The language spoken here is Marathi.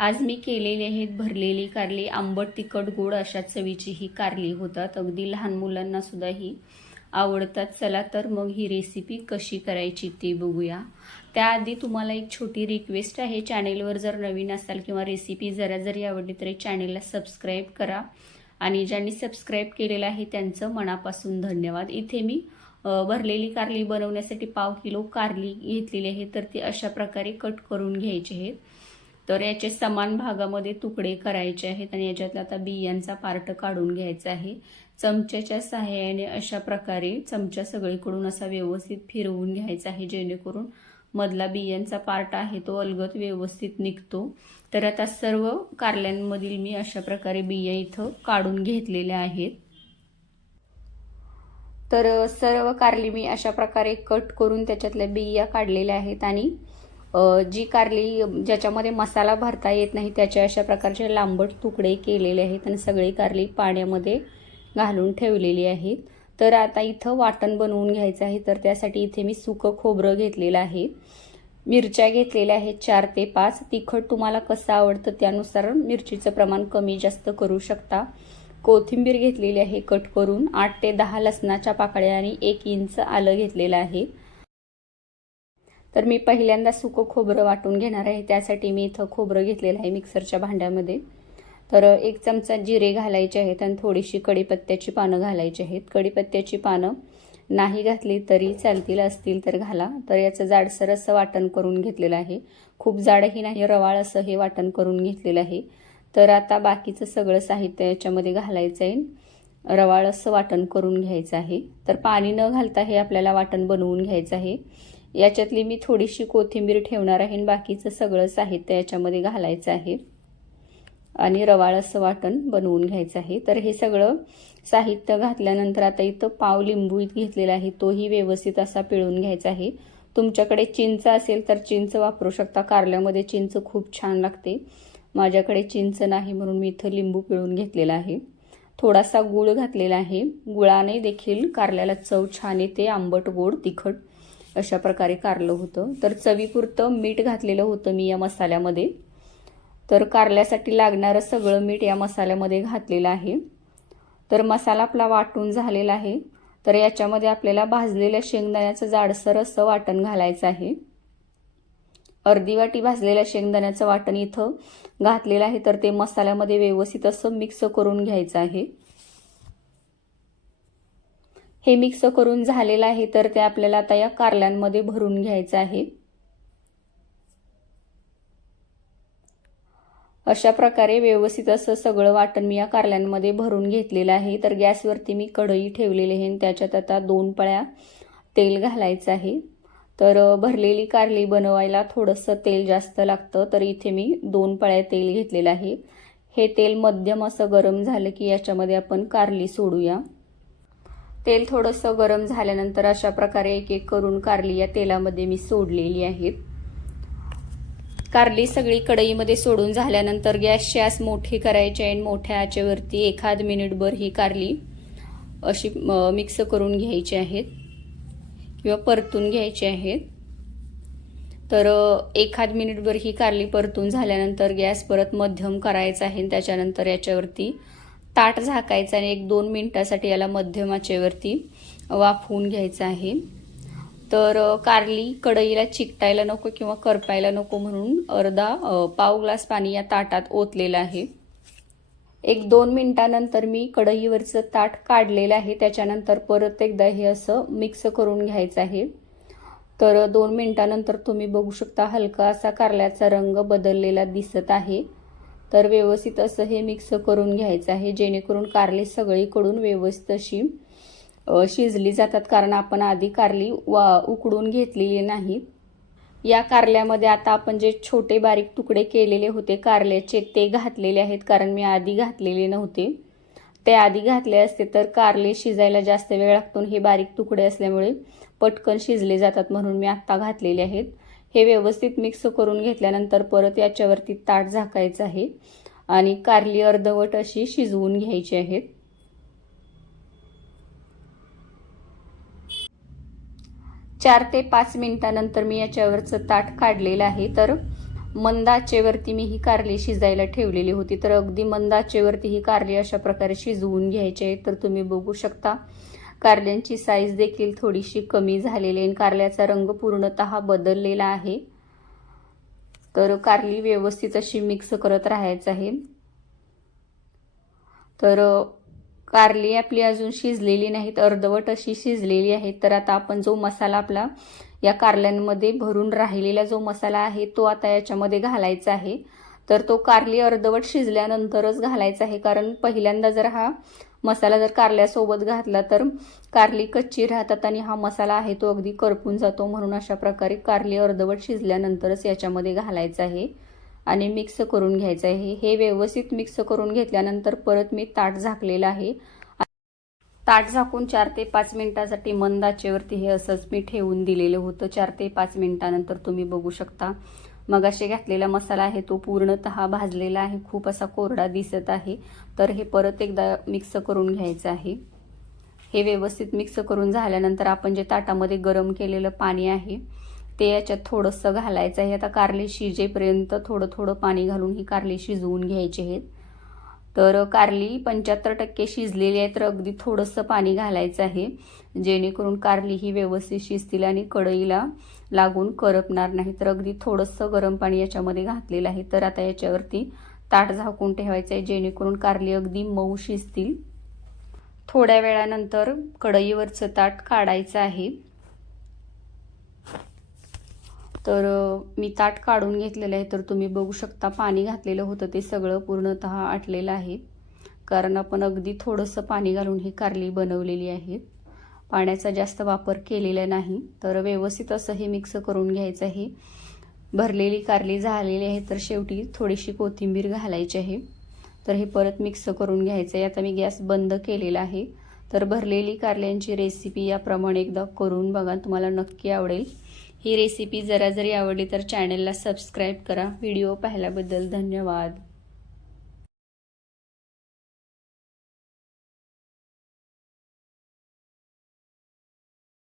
आज मी केलेली आहेत भरलेली कारली आंबट तिखट गोड अशा चवीची ही कारली होतात. अगदी लहान मुलांना सुद्धा ही आवडतात. चला तर मग ही रेसिपी कशी करायची ती बघूया. त्याआधी तुम्हाला एक छोटी रिक्वेस्ट आहे. चॅनेलवर जर नवीन असाल किंवा रेसिपी जरा जरी आवडली तरी चॅनेलला सबस्क्राईब करा. आणि ज्यांनी सबस्क्राईब केलेलं आहे त्यांचं मनापासून धन्यवाद. इथे मी भरलेली कारली बनवण्यासाठी पाव किलो कारली घेतलेली आहे. तर ती अशा प्रकारे कट करून घ्यायची आहेत. तर याचे समान भागामध्ये तुकडे करायचे आहेत आणि याच्यातला आता बियांचा पार्ट काढून घ्यायचा आहे. चमच्याच्या सहाय्याने अशा प्रकारे चमचा सगळीकडून असा व्यवस्थित फिरवून घ्यायचा आहे. जेणेकरून मधला बियांचा पार्ट आहे तो अलगत व्यवस्थित निघतो. तर आता सर्व कारल्यांमधील मी अशा प्रकारे बिया इथं काढून घेतलेल्या आहेत. तर सर्व कारली मी अशा प्रकारे कट करून त्याच्यातल्या बिया काढलेल्या आहेत आणि जी कारली ज्याच्यामध्ये मसाला भरता येत नाही त्याचे अशा प्रकारचे लांबट तुकडे केलेले आहेत आणि सगळी कारली पाण्यामध्ये घालून ठेवलेली आहेत. तर आता इथं वाटण बनवून घ्यायचं आहे तर त्यासाठी इथे मी सुकं खोबरं घेतलेलं आहे. मिरच्या घेतलेल्या आहेत चार ते पाच. तिखट तुम्हाला कसं आवडतं त्यानुसार मिरचीचं प्रमाण कमी जास्त करू शकता. कोथिंबीर घेतलेली आहे कट करून आठ ते दहा लसणाच्या पाकळ्या आणि एक इंच आलं घेतलेलं आहे. तर मी पहिल्यांदा सुकं खोबरं वाटून घेणार आहे. त्यासाठी मी इथं खोबरं घेतलेलं आहे मिक्सरच्या भांड्यामध्ये. तर एक चमचा जिरे घालायचे आहेत आणि थोडीशी कढीपत्त्याची पानं घालायची आहेत. कढीपत्त्याची पानं नाही घातली तरी चालतील असतील तर घाला. तर याचं जाडसर असं वाटण करून घेतलेलं आहे. खूप जाडही नाही रवाळ असं हे वाटण करून घेतलेलं आहे. तर आता बाकीचं सगळं साहित्य याच्यामध्ये घालायचं आहे. रवाळ असं वाटण करून घ्यायचं आहे. तर पाणी न घालता हे आपल्याला वाटण बनवून घ्यायचं आहे. याच्यातली मी थोडीशी कोथिंबीर ठेवणार आहे आणि बाकीचं सगळं साहित्य याच्यामध्ये घालायचं आहे. आणि रवाळ असं वाटण बनवून घ्यायचं आहे. तर हे सगळं साहित्य घातल्यानंतर आता इथं पाव लिंबू घेतलेला आहे. तोही व्यवस्थित असा पिळून घ्यायचा आहे. तुमच्याकडे चिंच असेल तर चिंच वापरू शकता. कारल्यामध्ये चिंच खूप छान लागते. माझ्याकडे चिंच नाही म्हणून मी इथं लिंबू पिळून घेतलेला आहे. थोडासा गूळ घातलेला आहे. गुळाने देखील कारल्याला चव छान येते. आंबट गोड तिखट. अशा प्रकारे कारलं होतं. तर चवीपुरतं मीठ घातलेलं होतं मी या मसाल्यामध्ये. तर कारल्यासाठी लागणारं सगळं मीठ या मसाल्यामध्ये घातलेलं आहे. तर मसाला आपला वाटून झालेला आहे. तर याच्यामध्ये आपल्याला भाजलेल्या शेंगदाण्याचं जाडसर असं वाटण घालायचं आहे. अर्धी वाटी भाजलेल्या शेंगदाण्याचं वाटण इथं घातलेलं आहे. तर ते मसाल्यामध्ये व्यवस्थित असं मिक्स करून घ्यायचं आहे. हे मिक्स करून झालेलं आहे तर ते आपल्याला आता या कारल्यांमध्ये भरून घ्यायचं आहे. अशा प्रकारे व्यवस्थित असं सगळं वाटण मी या कारल्यांमध्ये भरून घेतलेलं आहे. तर गॅसवरती मी कढई ठेवलेली आहे आणि त्याच्यात आता दोन पळ्या तेल घालायचं आहे. तर भरलेली कारली बनवायला थोडंसं तेल जास्त लागतं तर इथे मी दोन पळ्या तेल घेतलेलं आहे. हे तेल मध्यम असं गरम झालं की याच्यामध्ये आपण कारली सोडूया. तेल थोडंसं गरम झाल्यानंतर अशा प्रकारे एक एक करून कारली या तेलामध्ये मी सोडलेली आहेत कारली सगळी कढईमध्ये सोडून झाल्यानंतर गॅसची आस मोठी करायची आहे आणि मोठ्या आचेवरती एखाद मिनिटभर ही कारली अशी मिक्स करून घ्यायची आहेत किंवा परतून घ्यायची आहेत. तर एखाद मिनिटभर ही कारली परतून झाल्यानंतर गॅस परत मध्यम करायचा आहे त्याच्यानंतर याच्यावरती ताट झाकायचं आणि एक दोन मिनटासाठी याला मध्यमाचेवरती वाफवून घ्यायचं आहे. तर कारली कढईला चिकटायला नको किंवा करपायला नको म्हणून अर्धा पाव ग्लास पाणी या ताटात ओतलेलं आहे. एक दोन मिनटानंतर मी कढईवरचं ताट काढलेलं आहे. त्याच्यानंतर परत एकदा हे असं मिक्स करून घ्यायचं आहे. तर दोन मिनटानंतर तुम्ही बघू शकता हलका असा कारल्याचा रंग बदललेला दिसत आहे. तर व्यवस्थित असं हे मिक्स करून घ्यायचं आहे जेणेकरून कारली सगळीकडून व्यवस्थित अशी शिजली जातात. कारण आपण आधी कारली वा उकडून घेतलेली नाहीत या कारल्यामध्ये आता आपण जे छोटे बारीक तुकडे केलेले होते कारल्याचे ते घातलेले आहेत. कारण मी आधी घातलेले नव्हते. ते आधी घातले असते तर कारले शिजायला जास्त वेळ लागतो हे बारीक तुकडे असल्यामुळे पटकन शिजले जातात म्हणून मी आत्ता घातलेले आहेत. हे व्यवस्थित मिक्स करून घेतल्यानंतर परत याच्यावरती ताट झाकायचं आहे. आणि कारली अर्धवट अशी शिजवून घ्यायची आहेत चार ते पाच मिनिटानंतर मी याच्यावरचं ताट काढलेलं आहे. तर मंद आचेवरती मी ही कारली शिजायला ठेवलेली होती. तर अगदी मंद आचेवरती ही कारली अशा प्रकारे शिजवून घ्यायची आहे. तर तुम्ही बघू शकता. कारल्यांची साईज देखील थोडीशी कमी झालेली आहे आणि कारल्याचा रंग पूर्णतः बदललेला आहे. तर कारली व्यवस्थित अशी मिक्स करत राहायचं आहे. तर कारली आपली अजून शिजलेली नाहीत अर्धवट अशी शिजलेली आहे. तर आता आपण जो मसाला आपला या कारल्यांमध्ये भरून राहिलेला जो मसाला आहे तो आता याच्यामध्ये घालायचा आहे. तर तो कारली अर्धवट शिजल्यानंतरच घालायचा आहे. कारण पहिल्यांदा जर हा मसाला जर कारल्यासोबत घातला तर कारली कच्ची राहतात आणि हा मसाला आहे तो अगदी करपून जातो. म्हणून अशा प्रकारे कारली अर्धवट शिजल्यानंतरच याच्यामध्ये घालायचं आहे आणि मिक्स करून घ्यायचं आहे. हे व्यवस्थित मिक्स करून घेतल्यानंतर परत मी ताट झाकलेलं आहे. ताट झाकून चार ते पाच मिनिटासाठी मंद आचेवरती हे असंच मी ठेवून दिलेलं होतं. चार ते पाच मिनिटानंतर तुम्ही बघू शकता. मग असे घातलेला मसाला आहे तो पूर्णतः भाजलेला आहे. खूप असा कोरडा दिसत आहे. तर हे परत एकदा मिक्स करून घ्यायचं आहे. हे व्यवस्थित मिक्स करून झाल्यानंतर आपण जे ताटामध्ये गरम केलेलं पाणी आहे ते याच्यात थोडंसं घालायचं आहे. आता कारले शिजेपर्यंत थोडं थोडं पाणी घालून ही कारले शिजवून घ्यायचे आहेत. तर कारली पंच्याहत्तर टक्के शिजलेली आहे तर अगदी थोडंसं पाणी घालायचं आहे. जेणेकरून कारली ही व्यवस्थित शिजतील आणि कढईला लागून करपणार नाही. तर अगदी थोडंसं गरम पाणी याच्यामध्ये घातलेलं आहे. तर आता याच्यावरती ताट झाकून ठेवायचं आहे. जेणेकरून कारली अगदी मऊ शिजतील. थोड्या वेळानंतर कढईवरचं ताट काढायचं आहे. तर मी ताट काढून घेतलेलं आहे तर तुम्ही बघू शकता पाणी घातलेलं होतं ते सगळं पूर्णत आटलेलं आहे. कारण आपण अगदी थोडंसं पाणी घालून ही कारली बनवलेली आहे. पाण्याचा जास्त वापर केलेला नाही तर व्यवस्थित असं हे मिक्स करून घ्यायचं आहे. भरलेली कारली झालेली आहे तर शेवटी थोडीशी कोथिंबीर घालायची आहे. तर हे परत मिक्स करून घ्यायचं आहे. आता मी गॅस बंद केलेला आहे. तर भरलेली कारल्यांची रेसिपी याप्रमाणे एकदा करून बघा तुम्हाला नक्की आवडेल. ही रेसिपी जरा जरी आवडली तर चॅनलला सबस्क्राईब करा. व्हिडिओ पाहिल्याबद्दल धन्यवाद.